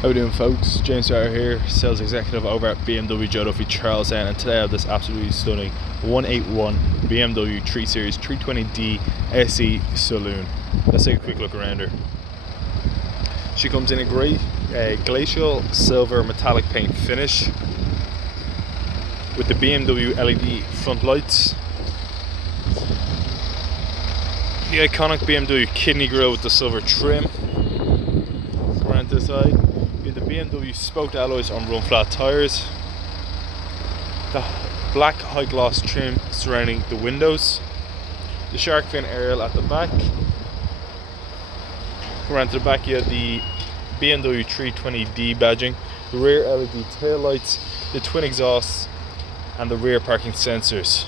How we doing, folks? James Carter here, sales executive over at BMW Joe Duffy Charlestown, and today I have this absolutely stunning 181 BMW 3 Series 320D SE Saloon. Let's take a quick look around her. She comes in a great glacial silver metallic paint finish with the BMW LED front lights, the iconic BMW kidney grille with the silver trim. Around this side, we have the BMW spoked alloys on run flat tyres, the black high gloss trim surrounding the windows, the shark fin aerial at the back. Around to the back, you have the BMW 320D badging, the rear LED tail lights, the twin exhausts, and the rear parking sensors.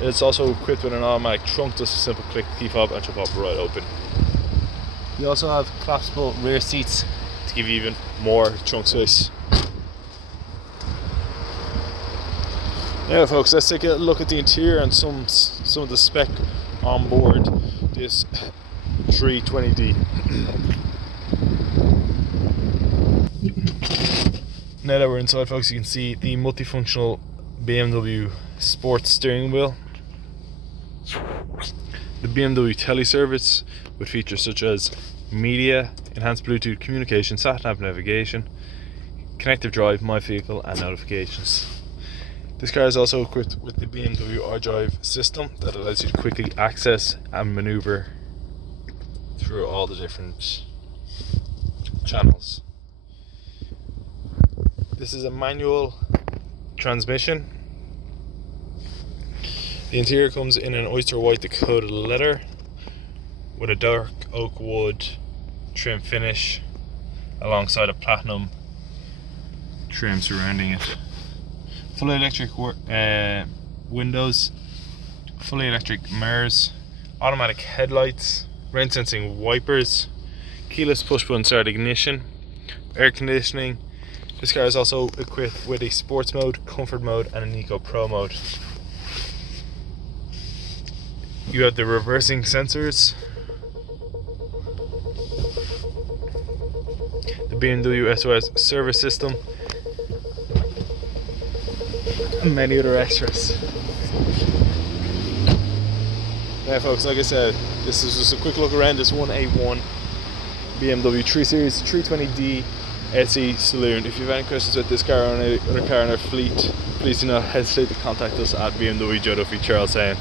It's also equipped with an automatic trunk, just a simple click the key fob and she'll pop right open. You also have collapsible rear seats to give you even more trunk space. Now, folks, let's take a look at the interior and some of the spec on board this 320D. Now that we're inside, folks, you can see the multifunctional BMW sports steering wheel, the BMW teleservice with features such as media, enhanced Bluetooth communication, sat-nav navigation, connective drive, my vehicle, and notifications. This car is also equipped with the BMW iDrive system that allows you to quickly access and maneuver through all the different channels. This is a manual transmission. The interior comes in an oyster white Dakota leather with a dark oak wood trim finish alongside a platinum trim surrounding it. Fully electric windows, fully electric mirrors, automatic headlights, rain sensing wipers, keyless push button start ignition, air conditioning. This car is also equipped with a sports mode, comfort mode, and an eco pro mode. You have the reversing sensors, the BMW SOS service system, and many other extras. Now, folks, like I said, this is just a quick look around this 181 BMW 3 Series 320D SE Saloon. If you have any questions about this car or any other car in our fleet, please do not hesitate to contact us at BMW Joe Duffy Charlestown.